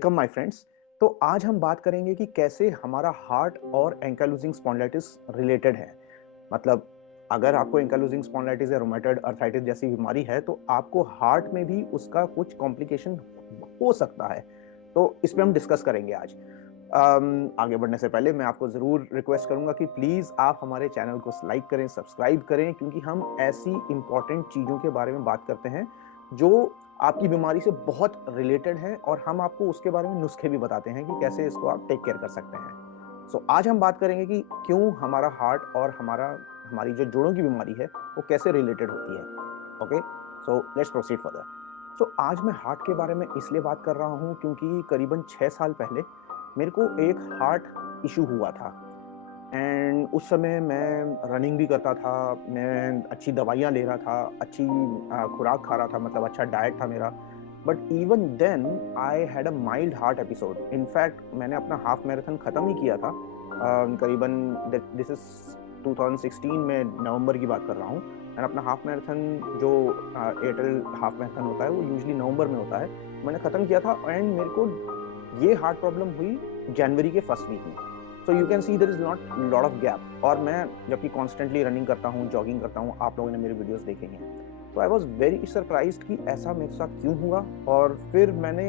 Welcome my friends. तो आज हम बात करेंगे कि कैसे हमारा हार्ट और एंकाइलोजिंग स्पॉन्डिलाइटिस रिलेटेड है। मतलब अगर आपको एंकाइलोजिंग स्पॉन्डिलाइटिस या रूमेटॉइड अर्थराइटिस जैसी बीमारी है तो आपको हार्ट में भी उसका कुछ कॉम्प्लिकेशन हो सकता है। तो इस पे हम डिस्कस करेंगे आज। आगे बढ़ने से पहले मैं आपको ज़रूर रिक्वेस्ट करूंगा कि प्लीज़ आप हमारे चैनल को लाइक करें, सब्सक्राइब करें, क्योंकि हम ऐसी इंपॉर्टेंट चीज़ों के बारे में बात करते हैं जो आपकी बीमारी से बहुत रिलेटेड है, और हम आपको उसके बारे में नुस्खे भी बताते हैं कि कैसे इसको आप टेक केयर कर सकते हैं। सो आज हम बात करेंगे कि क्यों हमारा हार्ट और हमारी जो जोड़ों की बीमारी है वो कैसे रिलेटेड होती है। Okay, so let's proceed further. So आज मैं हार्ट के बारे में इसलिए बात कर रहा हूँ क्योंकि करीबन 6 साल पहले मेरे को एक हार्ट इशू हुआ था। एंड उस समय मैं रनिंग भी करता था, मैं अच्छी दवाइयाँ ले रहा था, अच्छी खुराक खा रहा था, मतलब अच्छा डाइट था मेरा। But even then I had a mild heart episode. In fact मैंने अपना हाफ मैराथन ख़त्म ही किया था। करीबन दिस इज 2016 में नवंबर की बात कर रहा हूँ। मैंने अपना हाफ मैराथन जो एयरटेल हाफ मैराथन होता है वो यूजली नवंबर में होता है, मैंने ख़त्म किया था। एंड मेरे को ये हार्ट प्रॉब्लम हुई जनवरी के फर्स्ट वीक में। So you can see there is not lot of gap. और मैं जबकि कॉन्स्टेंटली रनिंग करता हूँ, जॉगिंग करता हूँ, आप लोगों ने मेरे वीडियोस देखे हैं, तो आई वॉज वेरी सरप्राइज्ड कि ऐसा मेरे साथ क्यों हुआ। और फिर मैंने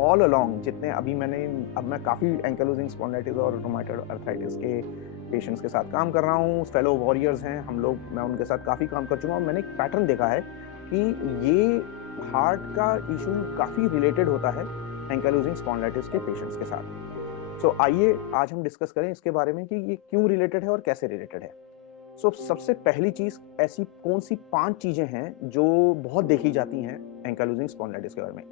ऑल अलोंग जितने अब मैं काफ़ी एंकाइलोजिंग स्पॉन्डिलाइटिस और रूमेटॉइड अर्थराइटिस के पेशेंट्स के साथ काम कर रहा हूँ, फेलो वॉरियर्स हैं हम लोग, मैं उनके साथ काफ़ी काम कर चुका हूँ। मैंने एक पैटर्न देखा है कि ये हार्ट का इशू काफ़ी रिलेटेड होता है एंकाइलोजिंग स्पॉन्डिलाइटिस के पेशेंट्स के साथ। सो आइए आज हम डिस्कस करें इसके बारे में कि ये क्यों रिलेटेड है और कैसे रिलेटेड है। सबसे पहली चीज, ऐसी कौन सी 5 चीजें हैं जो बहुत देखी जाती हैं एंकाइलोजिंग स्पॉन्डिलाइटिस के बारे में।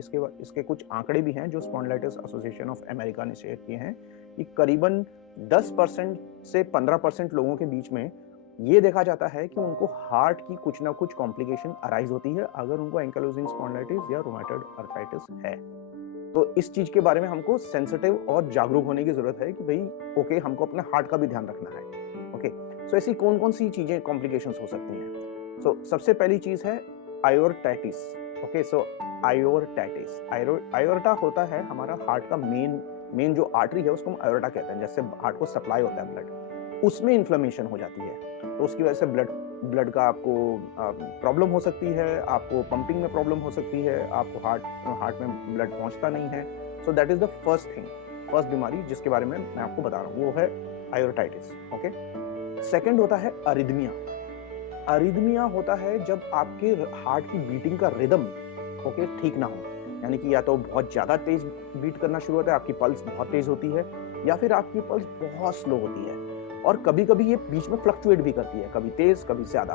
इसके कुछ आंकड़े भी हैं जो स्पॉन्डिलाइटिस एसोसिएशन ऑफ अमेरिका ने शेयर किए हैं कि करीबन 10% से 15% लोगों के बीच में ये देखा जाता है कि उनको हार्ट की कुछ ना कुछ कॉम्प्लिकेशन अराइज होती है अगर उनको एंकाइलोजिंग स्पॉन्डिलाइटिस या रूमेटॉइड अर्थराइटिस है। तो इस चीज के बारे में हमको सेंसिटिव और जागरूक होने की जरूरत है कि भाई ओके, हमको अपने हार्ट का भी ध्यान रखना है। ओके, सो ऐसी कौन कौन सी चीजें कॉम्प्लिकेशंस हो सकती हैं। सबसे पहली चीज है आयोर्टाइटिस। ओके, सो आयोर्टाइटिस, आयोर्टा होता है हमारा हार्ट का मेन जो आर्टरी है उसको हम आयोर्टा कहते हैं, जैसे हार्ट को सप्लाई होता है ब्लड, उसमें इन्फ्लेमेशन हो जाती है। तो उसकी वजह से ब्लड ब्लड का आपको प्रॉब्लम हो सकती है, आपको पंपिंग में प्रॉब्लम हो सकती है, आपको हार्ट में ब्लड पहुंचता नहीं है। So that is the first thing, first बीमारी जिसके बारे में मैं आपको बता रहा हूँ वो है आयोर्टाइटिस। ओके, सेकंड होता है अरिदमिया। अरिदमिया होता है जब आपके हार्ट की बीटिंग का रिदम ओके ठीक ना हो, यानी कि या तो बहुत ज्यादा तेज बीट करना शुरू होता है, आपकी पल्स बहुत तेज होती है, या फिर आपकी पल्स बहुत स्लो होती है, और कभी कभी ये बीच में फ्लक्चुएट भी करती है, कभी तेज कभी ज्यादा।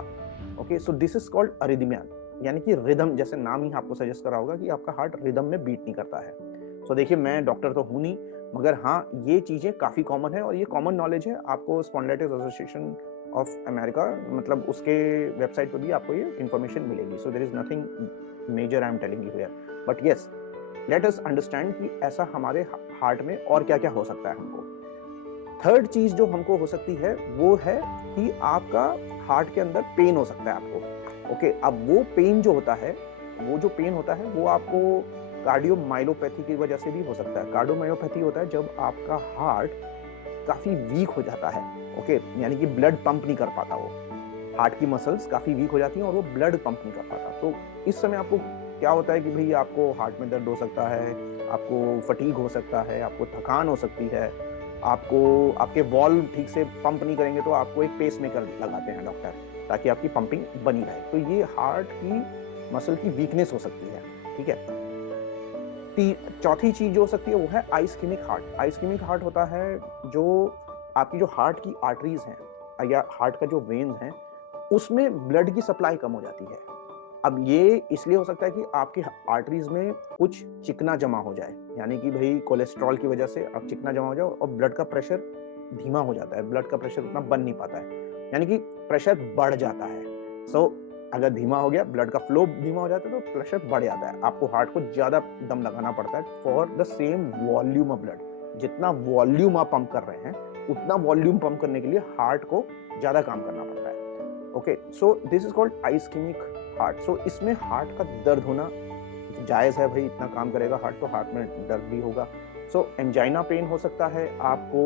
Okay, so this is called arrhythmia, यानी कि रिदम, जैसे नाम ही आपको सजेस्ट कर रहा होगा कि आपका हार्ट रिदम में बीट नहीं करता है। सो देखिए, मैं डॉक्टर तो हूं नहीं, मगर हाँ ये चीजें काफी कॉमन है और ये कॉमन नॉलेज है। आपको स्पॉन्डिलाइटिस एसोसिएशन ऑफ अमेरिका, मतलब उसके वेबसाइट पर भी आपको ये इंफॉर्मेशन मिलेगी। So there is nothing major I am telling you here, but yes, let us understand कि ऐसा हमारे हार्ट में और क्या क्या हो सकता है हमको। थर्ड चीज जो हमको हो सकती है वो है कि आपका हार्ट के अंदर पेन हो सकता है आपको। ओके, अब वो पेन जो होता है, वो आपको कार्डियोमायोपैथी की वजह से भी हो सकता है। कार्डियोमायोपैथी होता है जब आपका हार्ट काफी वीक हो जाता है। ओके, यानी कि ब्लड पंप नहीं कर पाता, वो हार्ट की मसल्स काफी वीक हो जाती हैं और वो ब्लड पंप नहीं कर पाता। तो इस समय आपको क्या होता है कि भाई आपको हार्ट में दर्द हो सकता है, आपको फटीग हो सकता है, आपको थकान हो सकती है, आपको आपके वॉल्व ठीक से पंप नहीं करेंगे तो आपको एक पेस मेकर लगाते हैं डॉक्टर, ताकि आपकी पंपिंग बनी रहे। तो ये हार्ट की मसल की वीकनेस हो सकती है। ठीक है, चौथी चीज जो हो सकती है वो है आइस्कीमिक हार्ट। आइस्कीमिक हार्ट होता है जो आपकी जो हार्ट की आर्टरीज हैं या हार्ट का जो वेन्स हैं उसमें ब्लड की सप्लाई कम हो जाती है। अब ये इसलिए हो सकता है कि आपकी आर्टरीज में कुछ चिकना जमा हो जाए, यानी कि भाई कोलेस्ट्रॉल की वजह से अब चिकना जमा हो जाए और ब्लड का प्रेशर धीमा हो जाता है, ब्लड का प्रेशर उतना बन नहीं पाता है, यानी कि प्रेशर बढ़ जाता है। सो अगर धीमा हो गया, ब्लड का फ्लो धीमा हो जाता है तो प्रेशर बढ़ जाता है, आपको हार्ट को ज्यादा दम लगाना पड़ता है for the same volume of blood. जितना वॉल्यूम आप पंप कर रहे हैं उतना वॉल्यूम पंप करने के लिए हार्ट को ज्यादा काम करना पड़ता है। Okay, so this is called ischemic heart. So इसमें हार्ट का दर्द होना जायज़ है भाई, इतना काम करेगा हार्ट तो हार्ट में दर्द भी होगा। सो एंजाइना पेन हो सकता है आपको,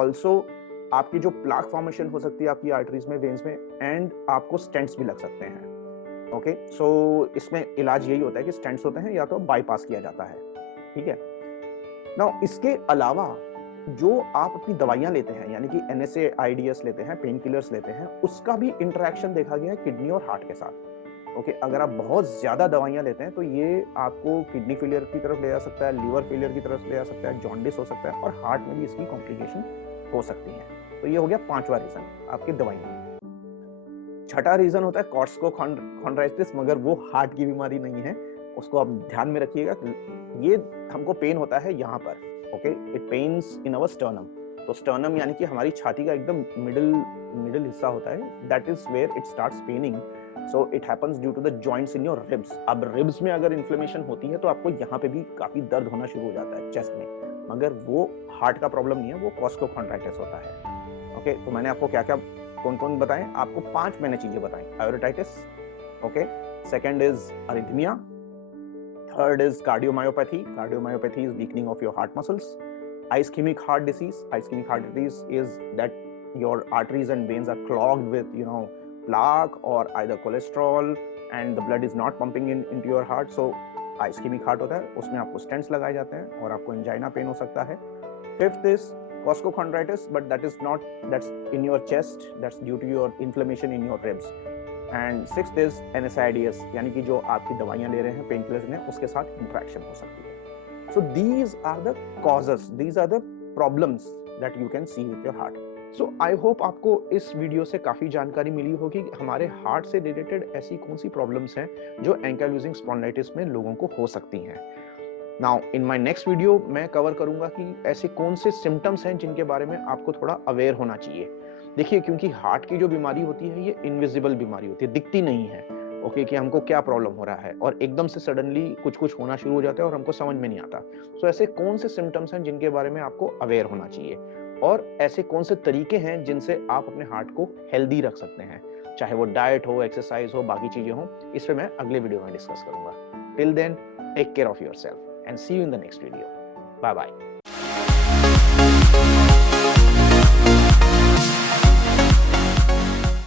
ऑल्सो आपकी जो प्लाक फॉर्मेशन हो सकती है आपकी आर्टरीज में, वेन्स में, एंड आपको स्टेंट्स भी लग सकते हैं। ओके, सो इसमें इलाज यही होता है कि स्टेंट्स होते हैं या तो बाईपास किया जाता है, ठीक है। नाउ इसके अलावा जो आप अपनी दवाइयां लेते हैं, यानी कि NSAIDs लेते हैं, पेन किलर्स लेते हैं, उसका भी इंटरेक्शन देखा गया है किडनी और हार्ट के साथ। ओके, अगर आप बहुत ज्यादा दवाइयां लेते हैं तो ये आपको किडनी फेलियर की तरफ ले जा सकता है, लीवर फेलियर की तरफ ले जा सकता है, जॉन्डिस हो सकता है, और हार्ट में भी इसकी कॉम्प्लिकेशन हो सकती है। तो ये हो गया पांचवा रीजन, आपकी दवाइयां। छठा रीजन होता है कॉर्टिकोकॉन्ड्राइटिस, मगर वो हार्ट की बीमारी नहीं है, उसको आप ध्यान में रखिएगा। ये हमको पेन होता है यहाँ पर, okay, it pens in our sternum. तो स्टर्नम यानी कि हमारी छाती का एकदम मिडिल हिस्सा होता है, that is where it starts paining. So it happens due to the joints in your ribs. अब रिब्स में अगर इन्फ्लेमेशन होती है तो आपको यहाँ पे भी काफी दर्द होना शुरू हो जाता है चेस्ट में, मगर वो हार्ट का प्रॉब्लम नहीं है, वो कॉस्कोकॉन्ड्राइटिस होता है। ओके, तो मैंने आपको क्या क्या कौन कौन बताएं, आपको 5 मैंने चीजें बताई। Aortitis, okay, second is arrhythmia, third is cardiomyopathy, cardiomyopathy is weakening of your heart muscles. Ischemic heart disease, ischemic heart disease is that your arteries and veins are clogged with plaque or either cholesterol and the blood is not pumping into your heart, so ischemic heart होता है, उसमें आपको stents लगाए जाते हैं और आपको angina pen हो सकता है। Fifth is costochondritis, but that's in your chest, that's due to your inflammation in your ribs. And sixth is NSAIDs, यानी कि जो आपकी दवाइयां ले रहे हैं पेन किलर्स में, उसके साथ इंट्रैक्शन हो सकती है। So these are the causes, these are the problems that you can see with your heart. So I hope आपको इस वीडियो से काफी जानकारी मिली होगी कि हमारे हार्ट से रिलेटेड ऐसी कौन सी प्रॉब्लम्स हैं जो एंकाइलोजिंग स्पॉन्डिलाइटिस में लोगों को हो सकती हैं। Now in my next video मैं कवर करूंगा कि ऐसे कौन से सिम्टम्स हैं जिनके बारे में आपको थोड़ा अवेयर होना चाहिए। देखिए, क्योंकि हार्ट की जो बीमारी होती है ये इनविजिबल बीमारी होती है, दिखती नहीं है, ओके, कि हमको क्या प्रॉब्लम हो रहा है, और एकदम से सडनली कुछ कुछ होना शुरू हो जाता है और हमको समझ में नहीं आता। सो ऐसे कौन से सिम्टम्स हैं जिनके बारे में आपको अवेयर होना चाहिए, और ऐसे कौन से तरीके हैं जिनसे आप अपने हार्ट को हेल्दी रख सकते हैं, चाहे वो डाइट हो, एक्सरसाइज हो, बाकी चीजें हो, इस पे मैं अगले वीडियो में डिस्कस करूंगा। Till then, take care of yourself and see you in the next video. Bye bye.